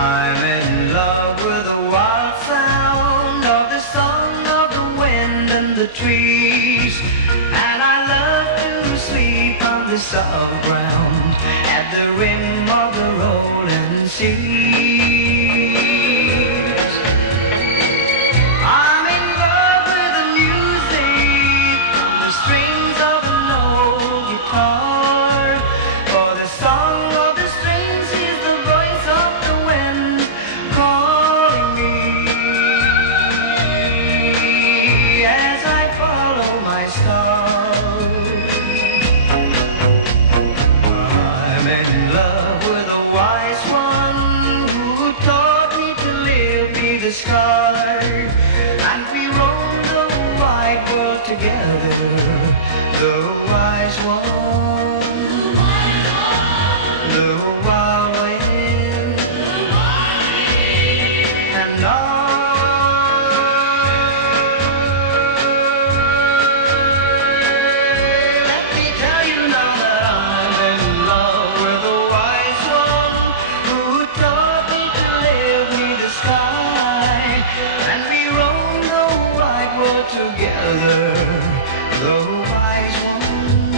I'm in love with the wild sound of the song of the wind and the trees, and I love to sleep on the soft ground at the rim of the rolling seas. I'm in love with the music from the strings of an old guitar, for the song of the strings is the voice of the wind calling me as I follow my star. I'm in love with a wise one who taught me to live near the sky, and we roam the wide world together, the wise one, the wild wind, and I. Let me tell you now that I'm in love with the wise one who taught me to live near the sky, and we roam the wide world together, the wise one,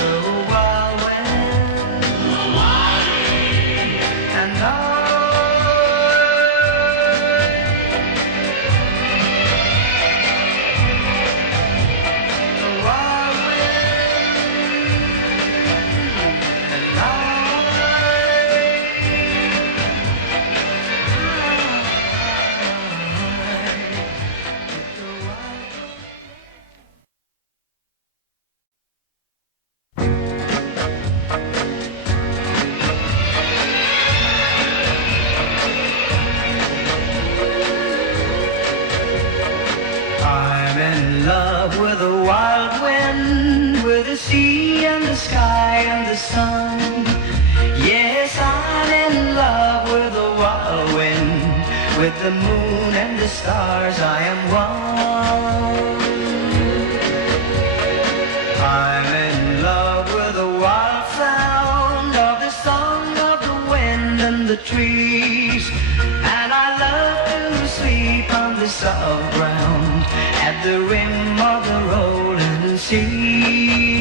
the wild wind, and I. The wild wind, and I. I'm in love with the wild wind, with the sea and the sky and the sun. Yes, I'm in love with the wild wind, with the moon and the stars. I am one. I'm in love with the wild sound of the song of the wind and the trees, and I love to sleep on the soft ground at the rim of the rolling seas.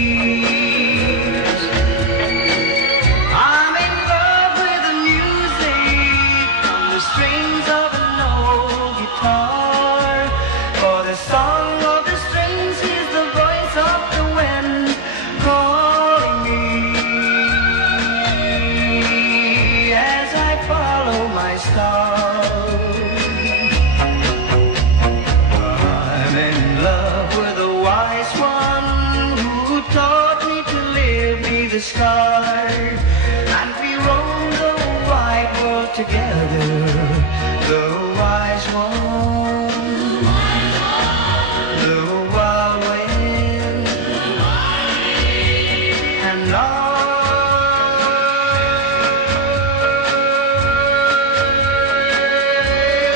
I'm in love with the music from the strings of an old guitar, for the song of the strings is the voice of the wind calling me as I follow my star. I'm in love with a wise one who taught me to live near the sky, and we roam the wide world together, the wise one, the wild wind, and I.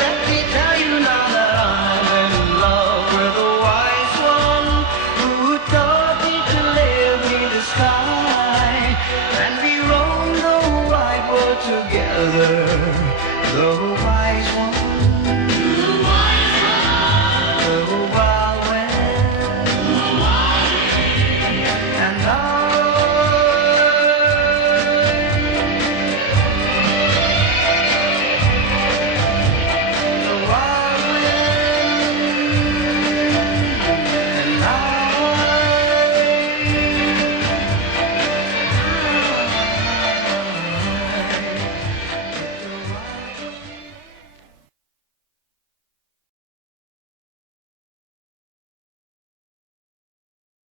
Let me tell you now that I'm in love with a wise one who taught me to live near the sky, and we roam the wide world together, the